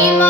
Salimos.